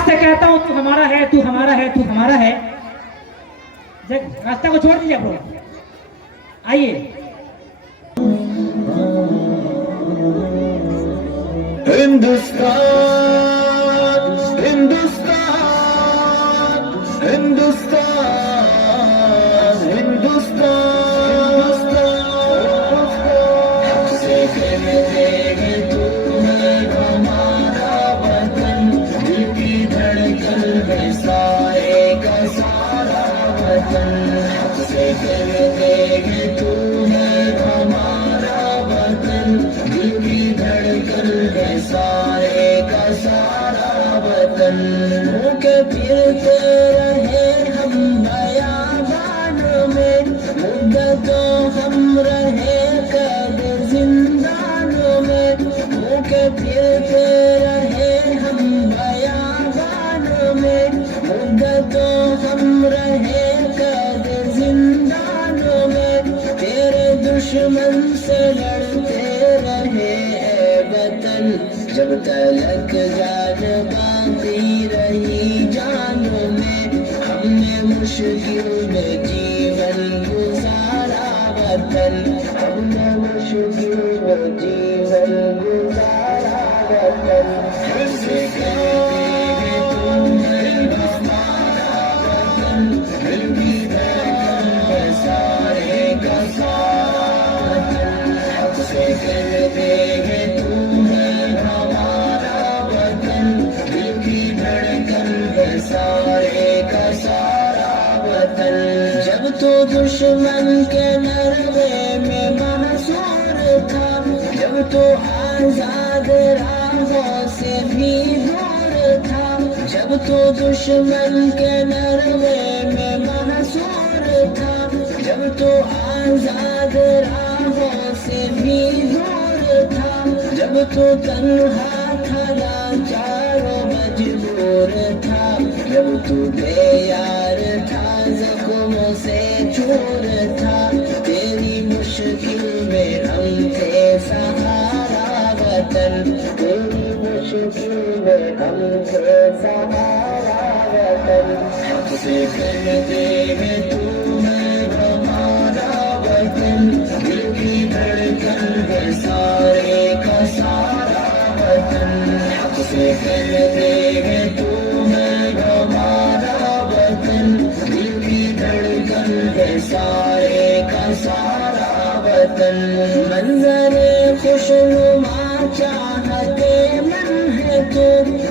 आज से कहता हूं तू हमारा है, तू हमारा है, तू हमारा है। रास्ता को छोड़ दीजिए आप लोग, आइए। हिंदुस्तान हिंदुस्तान हिंदुस्तान हिंदुस्तान से कहते तू है हमारा वतन, दिल की धड़कन है सारे का सारा वतन। से कहते तू है हमारा वतन, दिल की धड़कन है सारे का सारा वतन। के फिरते रहे हम बयाबानों में, मुद्दतों हम रहे कैद जिंदानों में। के फिरते रहे हम बयाबानों में, मुद्दतों हम रहे कैद जिंदानों में। तेरे दुश्मन से लड़ते रहे है वतन, जब तलक जान बाकी रही जानों में। हमने मुश्किल में जीवन गुजारा वतन, हमने मुश्किल में जीवन गुजारा वतन। से कहते हैं तुम है हमारा वतन, दिल की धड़कन है सारे का सारा वतन। से कहते हैं तुम है हमारा वतन, दिल की धड़कन है सारे का सारा वतन। जब तो दुश्मन के नरवे में महसूर था, जब तो आजाद राहों से भी दूर था। जब तो दुश्मन के नरवे में महसूर था, जब तो आजाद राहों से भी दूर था। जब तो तन्हा था लाचारों मजबूर था, जब तू बेयार था जख्मों से चूर था। तेरी मुश्किल में हम थे सहारा वतन, तेरी मुश्किल में हम थे सहारा वतन। से कहते हैं तू है हमारा वतन, दिल की धड़कन है सारे का सारा वतन। से कहते हैं तू है हमारा वतन, दिल की धड़कन है सारे का सारा वतन। मंजरे खुशनुमा चाहते मन है तो,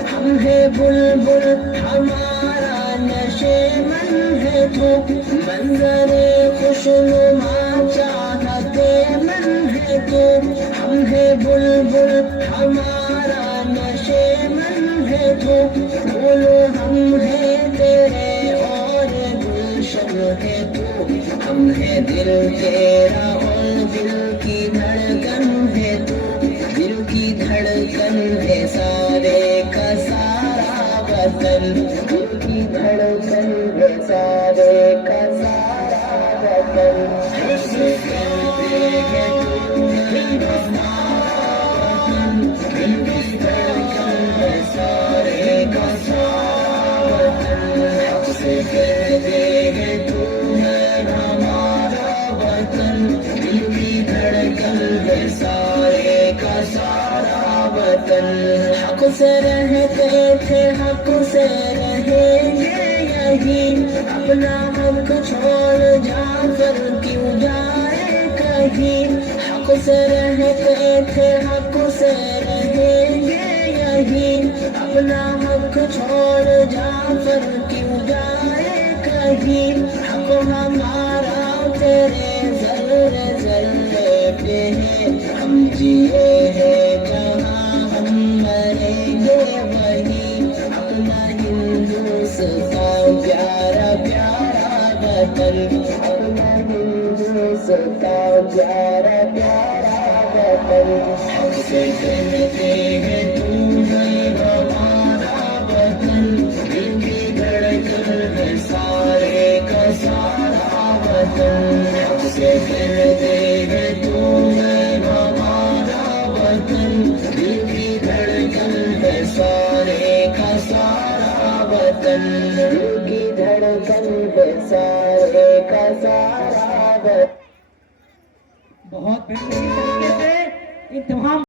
हम है बुलबुल हमारा नशे मन है तो। मंजरे खुशनुमा चाहते मन है तो, हम है बुलबुल हमारा नशे मन है तो। बोलो हम है तेरे और गुलशन है तो, हम है दिल तेरा और दिल की धड़कन है तो। दिल की धड़कन है सारे का सारा वतन, दिल की धड़कन है सारे का सारा वतन। से कहते हैं तू है हमारा वतन, दिल की धड़कन है सारे का सारा वतन। से कहते हैं तू है हमारा वतन, दिल की धड़कन है सारे का सारा वतन। हक से रहते थे हक से रहेंगे यही, अपना हक छोड़ जाकर क्यों जाए कहीं। हक से रहते थे हक से रहेंगे यही, अपना हक छोड़ जाकर क्यों जाए कहीं। हक हमारा तेरे जर्रे जर्रे पे है, हम जिए हैं जहाँ हम मरेंगे वहीं। अपना हिंदुस्तान प्यारा प्यारा वतन, अपना हिंदुस्तान प्यारा प्यारा वतन। से कहते हैं तू है हमारा वतन, दिल की धड़कन है सारे का सारा वतन। से कहते हैं तू है हमारा वतन, दिल की धड़कन है सारे का सारा वतन, दिल की धड़कन है सारे का सारा वतन। बहुत बेहतरीन तरीके से इन तमाम